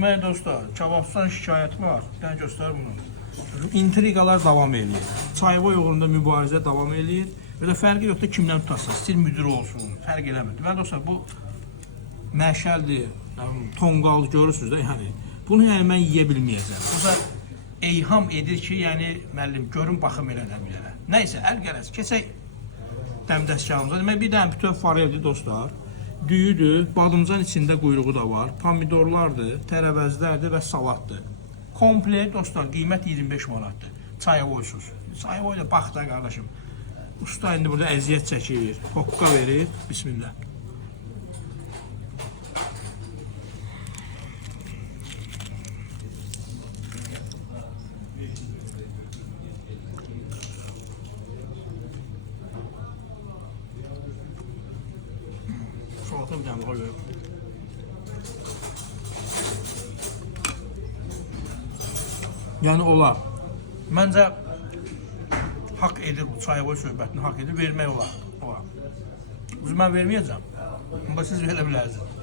Deməli dostlar, kababçıdan şikayət var. Bir dənə göstər bunu. İntriqalar davam edir. Çayvoy uğrunda mübarizə davam edir. Və də fərqi yoxdur kimdən tutasın, istir müdürü olsun, fərq eləmir. Deməli dostlar, bu məşəldir, tonqal görürsünüz də, yəni. Bunu yəni mən yeyə bilməyəcəm. Bu da eyham edir ki, yəni müəllim, görün, baxım elədən bilərə. Nəysə, əl gələz, keçək dəmdəstgahımıza. Demək, bir dənə bütöv fareldir dostlar. Düyüdür, badımcan içində quyruğu da var, pomidorlardır, tərəvəzlərdir və salatdır. Komple dostlar, qiymət 25 manatdır. Çayavoysuz. Çayavoy da bax da qardaşım. Usta indi burada əziyyət çəkir, hokka verir. Bismillah. Salata bir dənə qoyuyor. Yəni olar. Məncə haqq edir bu çayvoy söhbətini, haqq edir, vermək olar. Biz mən verməyəcəm. Amma siz verə bilərsiniz.